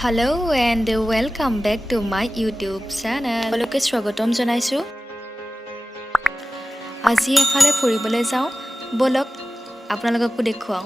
Hello and welcome back to my YouTube channel. সকলোকে স্বাগতম জনাইছো। আজি এফালে ফুৰিবলৈ যাওঁ বলক আপোনালোককো দেখুৱাও।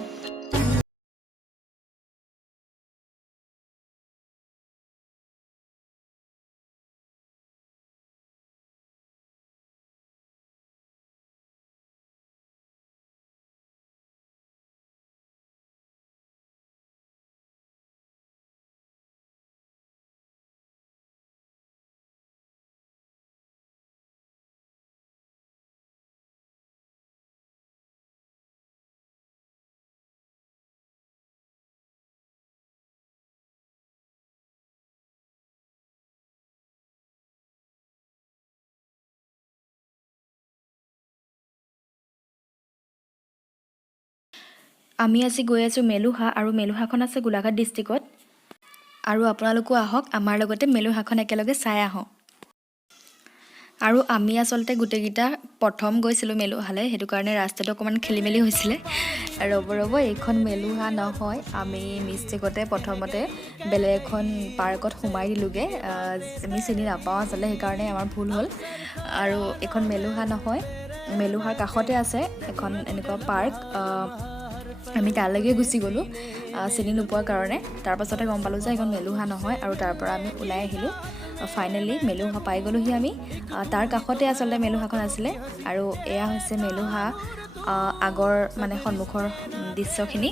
আমি আজি গৈ আছো মেলুহা আৰু মেলুহাখন আছে গোলাঘাট ডিষ্ট্ৰিক্টত আৰু আপোনালোকো আহক আমাৰ লগতে মেলুহাখন একেলগে চাই আহক। আৰু আমি আচলতে গোটেইকেইটা প্ৰথম গৈছিলোঁ মেলুহালৈ, সেইটো কাৰণে ৰাস্তাটো অকণমান খেলিমেলি হৈছিলে। ৰ'ব এইখন মেলুহা নহয়, আমি মিষ্টেকতে প্ৰথমতে বেলেগ এখন পাৰ্কত সোমাই দিলোঁগৈ। আমি চিনি নাপাওঁ আচলতে, সেইকাৰণে আমাৰ ভুল হ'ল। আৰু এইখন মেলুহা নহয়, মেলুহাৰ কাষতে আছে এখন এনেকুৱা পাৰ্ক। আমি তালৈকে গুচি গ'লোঁ চিনি নোপোৱাৰ কাৰণে। তাৰপাছতে গম পালোঁ যে এখন মেলুহা নহয় আৰু তাৰ পৰা আমি ওলাই আহিলোঁ। ফাইনেলি মেলুহা পাই গ'লোহি আমি। তাৰ কাষতে আচলতে মেলুহাখন আছিলে আৰু এয়া হৈছে মেলুহা আগৰ মানে সন্মুখৰ দৃশ্যখিনি।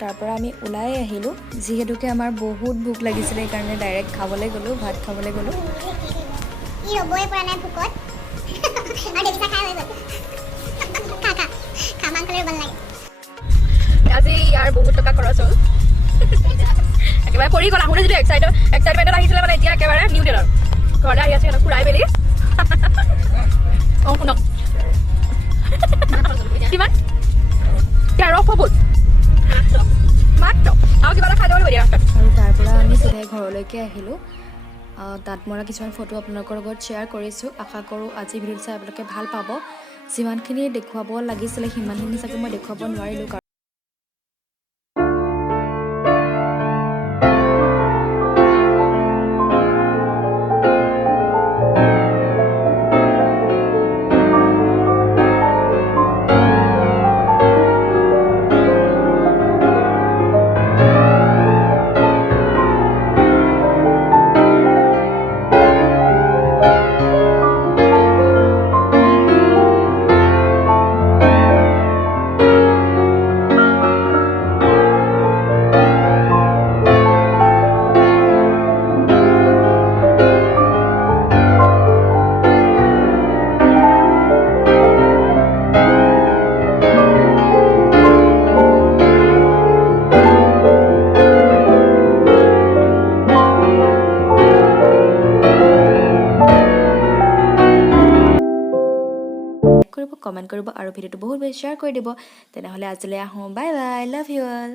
তাৰ পৰা আমি ওলাই আহিলোঁ যিহেতুকে আমাৰ বহুত ভোক লাগিছিলে সেইকাৰণে ডাইৰেক্ট খাবলৈ গ'লোঁ ভাত খাবলৈ গ'লোঁ ই ৰ'বই পৰা নাই ভোকত আৰু দেখিছা খাই হৈ গ'ল খা মাংসলৈ ভাল লাগে আজি ইয়াৰ বহুত টকা খৰচ হ'ল একেবাৰে পৰি গ'ল আহোঁতে যিটো এক্সাইটমেণ্টত আহিছিলে মানে এতিয়া একেবাৰে নিউ ডেলৰ ঘৰলৈ আহি আছে সিহঁতক ফুৰাই মেলি অঁ শুনক কিমান 13 ফুট মাত্ৰ আৰু কিবা এটা খাই দিব দিয়া আৰু তাৰ পৰা আমি চিধাই ঘৰলৈকে আহিলোঁ তাত মৰা কিছুমান ফটো আপোনালোকৰ লগত শ্বেয়াৰ কৰিছোঁ আশা কৰোঁ আজি ভিডিঅ'টো চাই আপোনালোকে ভাল পাব যিমানখিনি দেখুৱাব লাগিছিলে সিমানখিনি চাগে মই দেখুৱাব নোৱাৰিলোঁ কৰিব কমেণ্ট কৰিব আৰু ভিডিঅ'টো বহুত বেছি শ্বেয়াৰ কৰি দিব তেনেহ'লে আজিলৈ আহোঁ bye bye love you all